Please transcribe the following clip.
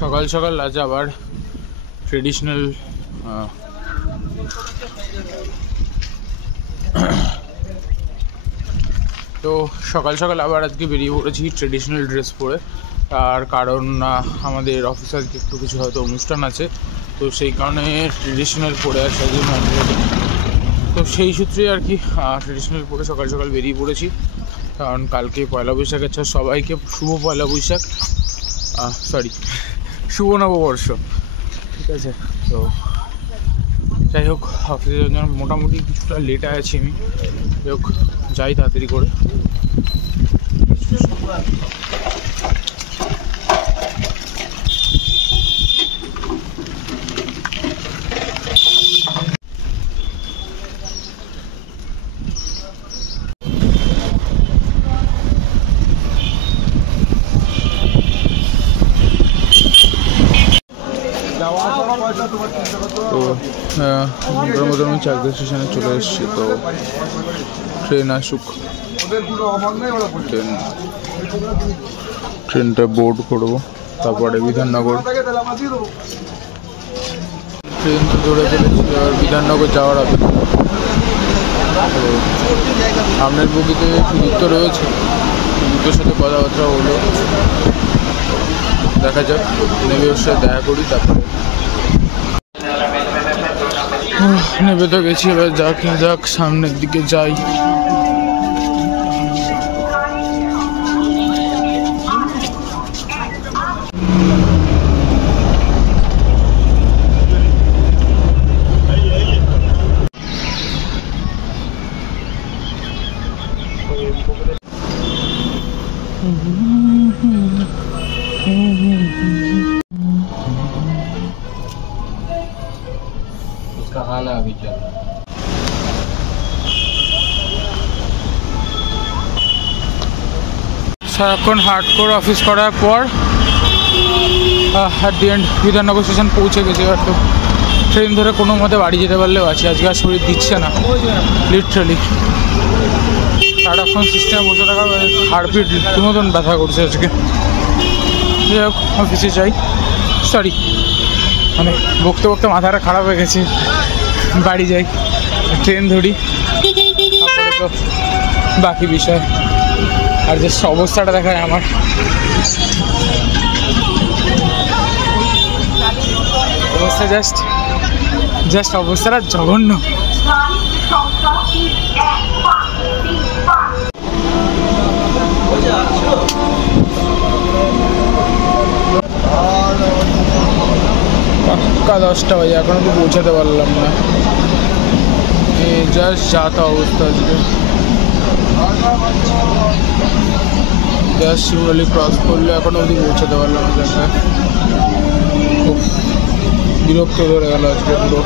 সকাল সকাল আজ আবার ট্রেডিশনাল তো সকাল সকাল আবার আজকে বেরিয়ে পড়েছি ট্রেডিশনাল ড্রেস পরে। আর কারণ আমাদের অফিসে আজকে একটু কিছু হয়তো অনুষ্ঠান আছে, তো সেই কারণে ট্রেডিশনাল পরে আসার জন্য তো সেই সূত্রে আর কি ট্রেডিশনাল পরে সকাল সকাল বেরিয়ে পড়েছি। কারণ কালকে পয়লা বৈশাখ। আচ্ছা, সবাইকে শুভ পয়লা বৈশাখ, সরি শুভ নববর্ষ। ঠিক আছে, তো যাই হোক অফিসের জন্য মোটামুটি কিছুটা লেটে আছি আমি। যাই হোক যাই তাড়াতাড়ি করে। তো ধর্মধর্ম চাকদা স্টেশনে চলে এসেছি। তো ট্রেন আসুক, ট্রেনটা বোর্ড করবো, তারপরে বিধাননগর। ট্রেন তো ধরে ফেলেছি, আর বিধাননগর যাওয়ার হবে। তো সামনের বগিতে সুদীপ্ত রয়েছে, সুদীপ্তর সাথে কথাবার্তা হলো, দেখা যাক নেবে ওর সাথে দেখা করি। তারপরে নেবে তো গেছি, এবার যাক সামনের দিকে যাই। उसका हाल है अभी चल रहा है। সারাক্ষণ হার্ড করে অফিস করার পর at the end Bidhannagar station পৌঁছে গেছে। এবার তো ট্রেন ধরে কোনো মতে বাড়ি যেতে পারলেও আছি। আজকে আর শরীর দিচ্ছে না লিটারালি। সারাক্ষণ সিস্টেমে বসে থাকা হার্টবিট মতন ব্যথা করছে আজকে। যাই হোক অফিসে যাই, সরি মানে বকতে বকতে মাথাটা খারাপ হয়ে গেছে। বাড়ি যাই, ট্রেন ধরি, তারপরে তো বাকি বিষয়। আর জাস্ট অবস্থাটা দেখায় আমার, অবস্থা জাস্ট অবস্থাটা জঘন্য। পাক্কা 10টা বাজে, এখনো তো পৌঁছাতে পারলাম না। জাস্ট যাতা অবস্থা আজকে। জাস্ট শিউরালি ক্রস করলে এখনো অবধি পৌঁছাতে পারলাম না জায়গায়। বিরক্ত ধরে গেল আজকে পুরো।